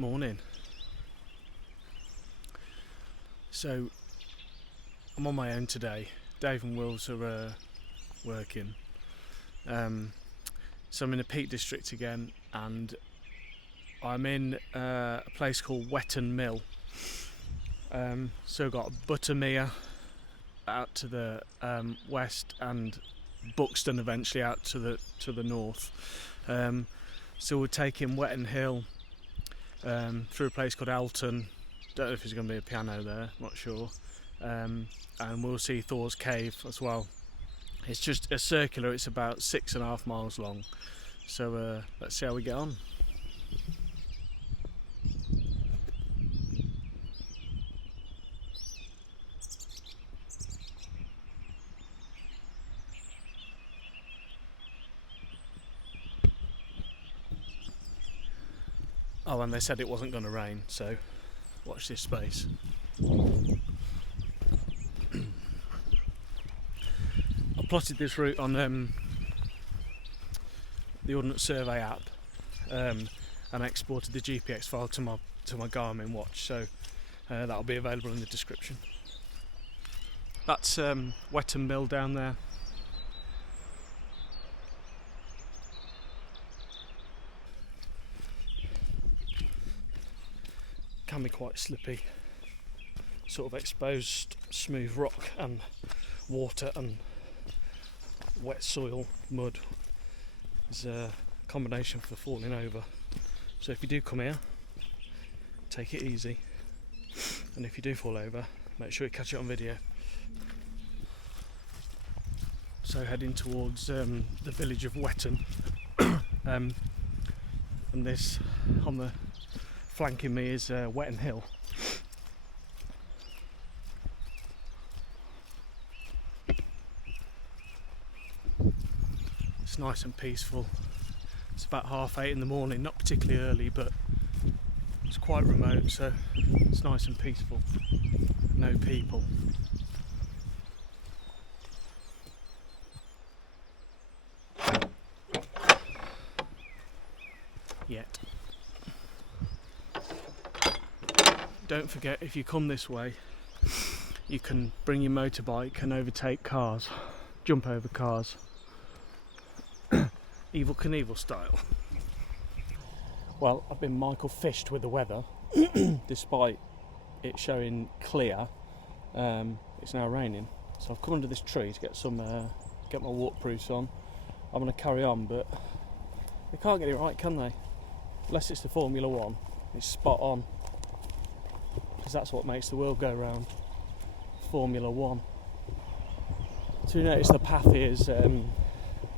Morning. So I'm on my own today. Dave and Wills are working. So I'm in the Peak District again, and I'm in a place called Wetton Mill. So we've got Buttermere out to the west, and Buxton eventually out to the north. So we're taking Wetton Hill through a place called Ecton. Don't know if there's going to be a piano there, not sure. And we'll see Thor's cave as well. It's just a circular, it's about 6.5 miles long. So let's see how we get on. Oh, and they said it wasn't going to rain, so watch this space. I plotted this route on the Ordnance Survey app, and I exported the GPX file to my Garmin watch, so that'll be available in the description. That's Wetton Mill down there. Can be quite slippy, sort of exposed smooth rock and water and wet soil, mud is a combination for falling over. So if you do come here, take it easy, and if you do fall over, make sure you catch it on video. So heading towards the village of Wetton, and this on the flanking me is Wetton Hill. It's nice and peaceful. It's about 8:30 in the morning, not particularly early, but it's quite remote, so it's nice and peaceful. No people. Yet. Don't forget, if you come this way, you can bring your motorbike and overtake cars, jump over cars, Evel Knievel style. Well, I've been Michael fished with the weather, despite it showing clear. It's now raining, so I've come under this tree to get my waterproofs on. I'm going to carry on, but they can't get it right, can they? Unless it's the Formula One, it's spot on. Because that's what makes the world go round. Formula One. So you notice the path here is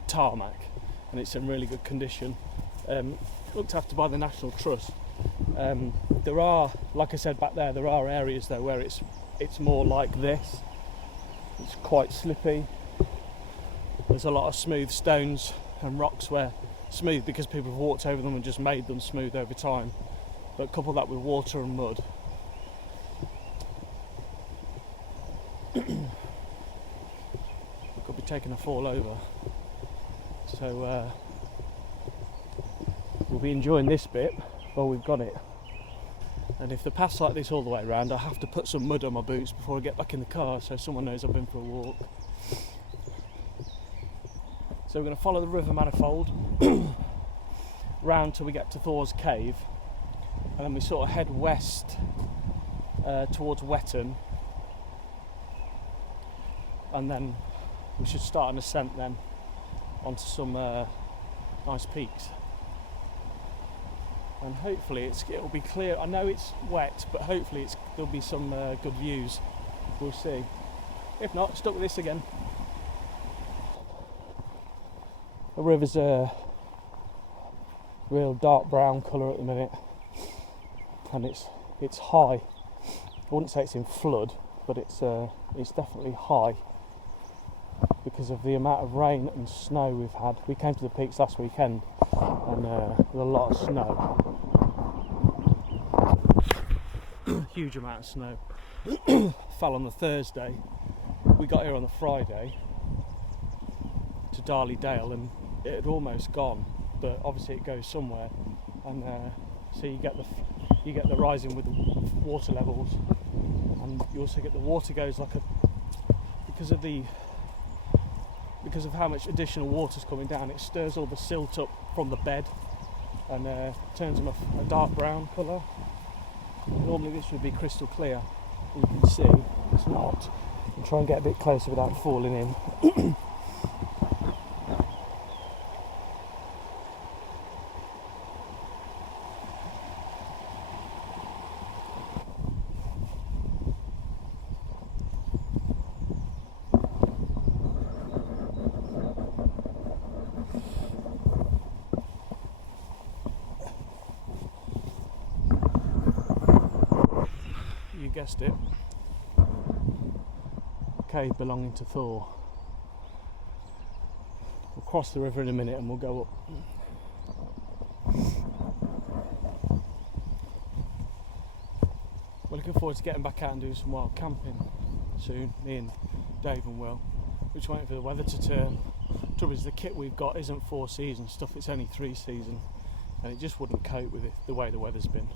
tarmac, and it's in really good condition. Looked after by the National Trust. There are, like I said back there, there are areas though where it's more like this. It's quite slippy. There's a lot of smooth stones and rocks where smooth because people have walked over them and just made them smooth over time. But couple that with water and mud. Could be taking a fall over, so we'll be enjoying this bit while we've got it. And if the path's like this all the way around, I have to put some mud on my boots before I get back in the car, so someone knows I've been for a walk. So we're going to follow the river manifold round till we get to Thor's cave, and then we sort of head west towards Wetton. And then we should start an ascent then onto some nice peaks. And hopefully it'll be clear. I know it's wet, but hopefully there'll be some good views. We'll see. If not, stuck with this again. The river's a real dark brown colour at the minute, and it's high. I wouldn't say it's in flood, but it's definitely high, because of the amount of rain and snow we've had. We came to the peaks last weekend, and there's a lot of snow. Huge amount of snow. Fell on the Thursday. We got here on the Friday to Darley Dale, and it had almost gone, but obviously it goes somewhere, and so you get you get the rising with the water levels, and you also get the water goes like because of how much additional water's coming down, it stirs all the silt up from the bed and turns them a dark brown colour. Normally this would be crystal clear. You can see it's not. I'll try and get a bit closer without falling in. You guessed it. Cave belonging to Thor. We'll cross the river in a minute and we'll go up. We're looking forward to getting back out and doing some wild camping soon, me and Dave and Will. We're just waiting for the weather to turn. The trouble is the kit we've got isn't 4 season stuff, it's only 3 season, and it just wouldn't cope with it, the way the weather's been.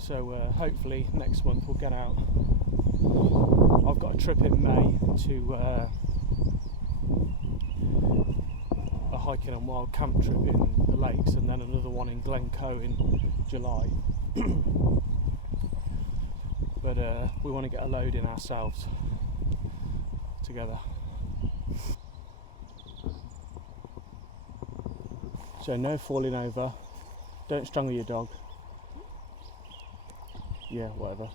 So hopefully next month we'll get out. I've got a trip in May to a hiking and wild camp trip in the lakes, and then another one in Glencoe in July. But we want to get a load in ourselves together. So no falling over, don't strangle your dog. Yeah, whatever.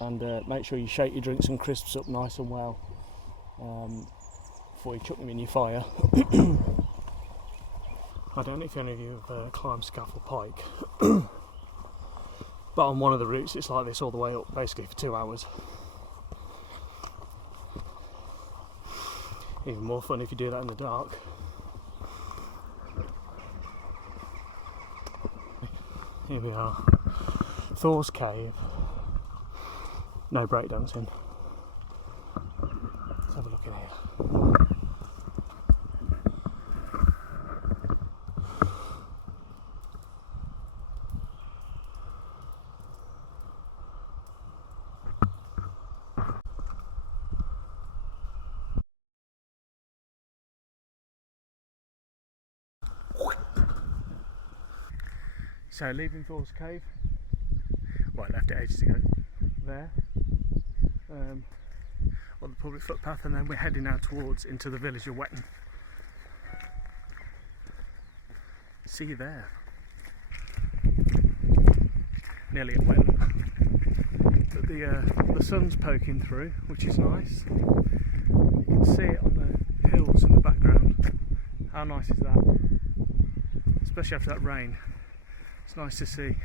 And make sure you shake your drinks and crisps up nice and well before you chuck them in your fire. I don't know if any of you have climbed Scaffold Pike, but on one of the routes it's like this all the way up, basically for 2 hours. Even more fun if you do that in the dark. Here we are. Thor's cave. No breakdancing. Let's have a look in here. So leaving Thor's cave. Well, I left it ages ago. There. On the public footpath, and then we're heading now towards into the village of Wetton. See you there. Nearly at Wetton. But the sun's poking through, which is nice. You can see it on the hills in the background. How nice is that? Especially after that rain. It's nice to see.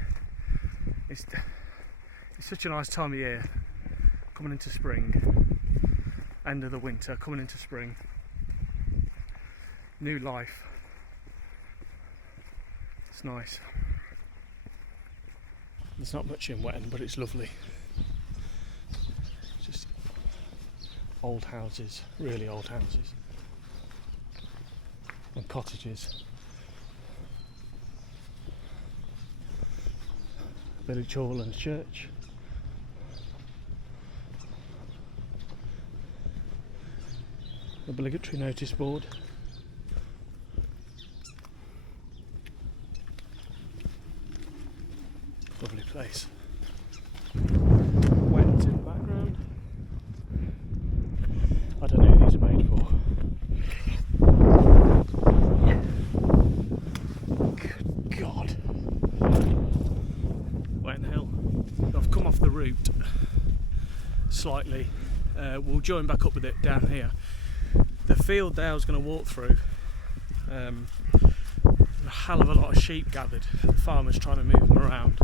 It's such a nice time of year, coming into spring, end of the winter, coming into spring, new life. It's nice. There's not much in Wetton, but it's lovely. Just old houses, really old houses, and cottages. Village hall and church. Obligatory notice board. Lovely place. Wetton's in the background. I don't know who these are made for. Good God. Wetton Hill. I've come off the route slightly. We'll join back up with it down here. The field there I was going to walk through, a hell of a lot of sheep gathered. The farmer's trying to move them around,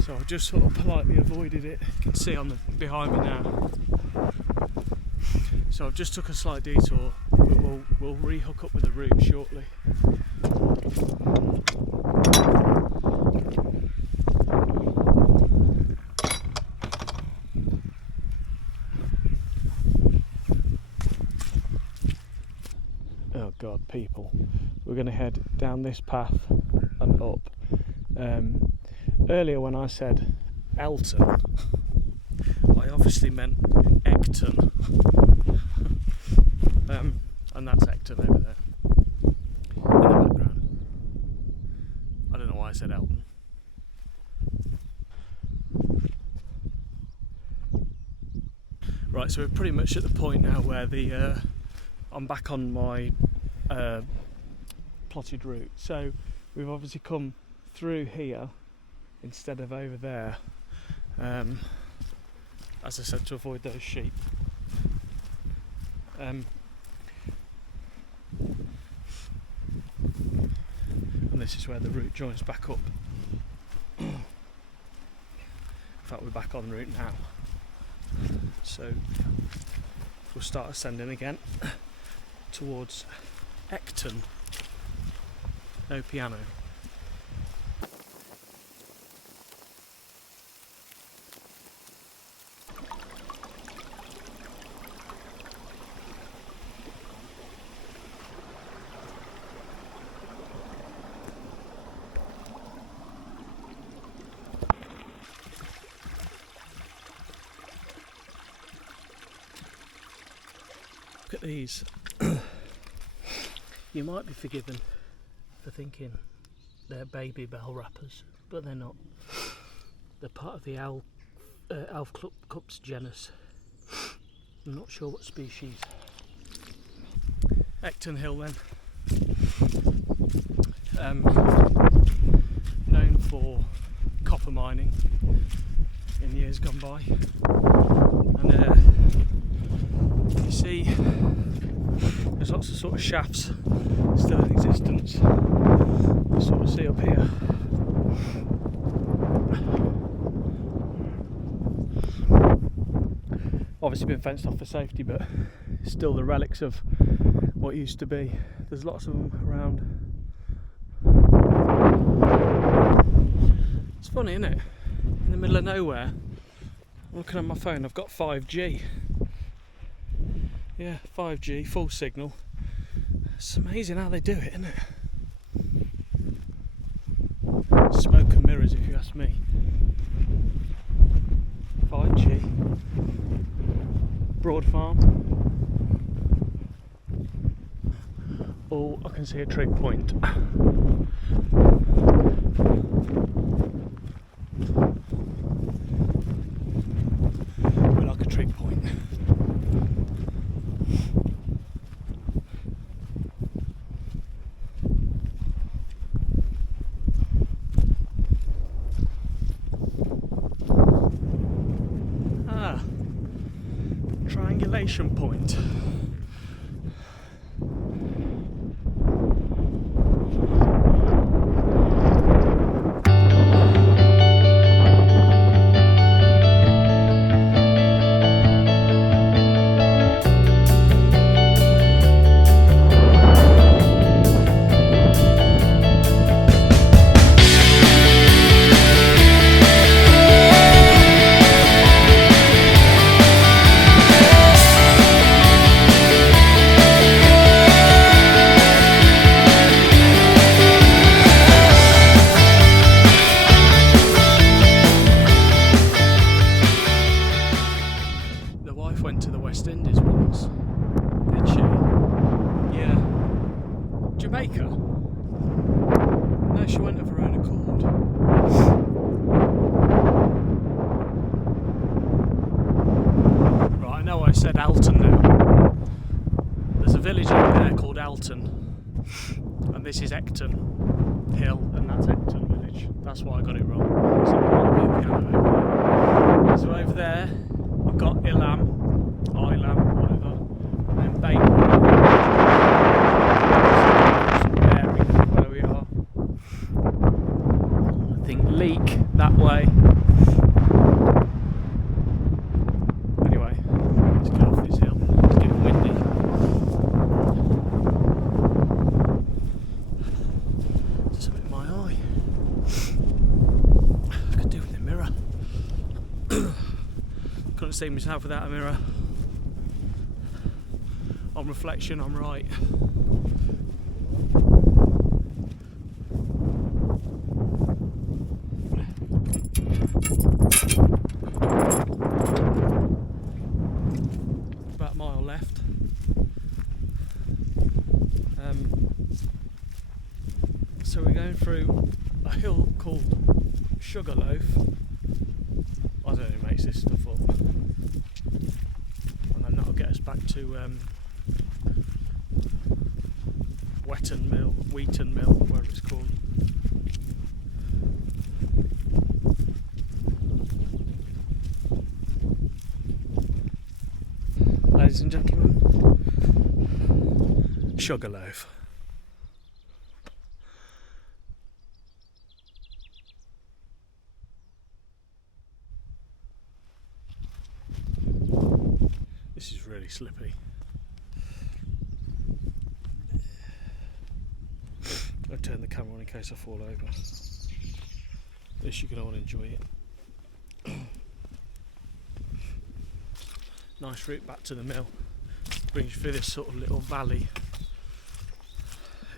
so I just sort of politely avoided it. You can see on the behind me now. So I've just took a slight detour, but we'll re-hook up with the route shortly. Oh God, people. We're going to head down this path and up. Earlier when I said Elton, I obviously meant Ecton. And that's Ecton over there in the background. I don't know why I said Elton. Right, so we're pretty much at the point now where I'm back on my plotted route. So we've obviously come through here instead of over there, as I said, to avoid those sheep. And this is where the route joins back up. In fact, we're back on route now. So we'll start ascending again towards Ecton. No piano. Look at these. You might be forgiven for thinking they're baby bell wrappers, but they're not. They're part of the Alphcups genus. I'm not sure what species. Ecton Hill then. Known for copper mining in years gone by. And you see there's lots of sort of shafts still in existence. You sort of see up here. Obviously been fenced off for safety, but still the relics of what used to be. There's lots of them around. It's funny, isn't it? In the middle of nowhere, I'm looking at my phone, I've got 5G. Yeah, 5G, full signal. It's amazing how they do it, isn't it? Smoke and mirrors, if you ask me. 5G. Broad farm. Oh, I can see a trig point. We like a trig point. Triangulation point. Jamaica? No, she went of her own accord. Right, I know I said Alton now. There's a village over there called Alton, and this is Ecton Hill, and that's Ecton village. That's why I got it wrong. So there might be a piano over there. So over there, we've got Ilam, whatever, and then Baker. Leak that way. Anyway, let's get off this hill. It's getting windy. Just something in my eye. I could do with a mirror. Couldn't see myself without a mirror. On reflection, I'm right. a mile left. So we're going through a hill called Sugarloaf. I don't know who makes this stuff up. And then that'll get us back to Wetton Mill, whatever it's called. Ladies and gentlemen, Sugarloaf. This is really slippy. I'll turn the camera on in case I fall over. At least you can all enjoy it. Nice route back to the mill. Brings you through this sort of little valley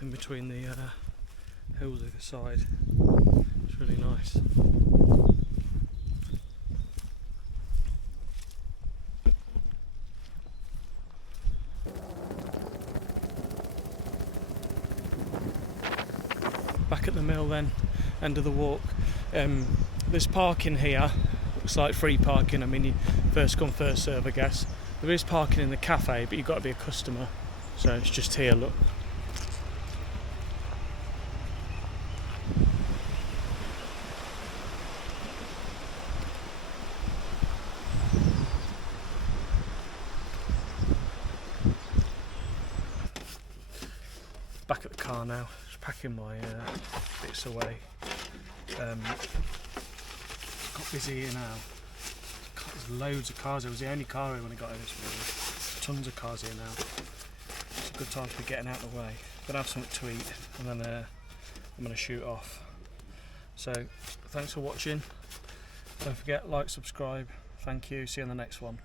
in between the hills either side. It's really nice. Back at the mill then, end of the walk. There's parking here, looks like free parking. I mean, you first come first serve, I guess. There is parking in the cafe, but you've got to be a customer, so it's just here, look. Back at the car now, just packing my bits away. Got busy here now. There's loads of cars. It was the only car here when I got here this morning. Tons of cars here now. It's a good time to be getting out of the way. Gonna have something to eat, and then I'm gonna shoot off. So thanks for watching. Don't forget, like, subscribe. Thank you. See you on the next one.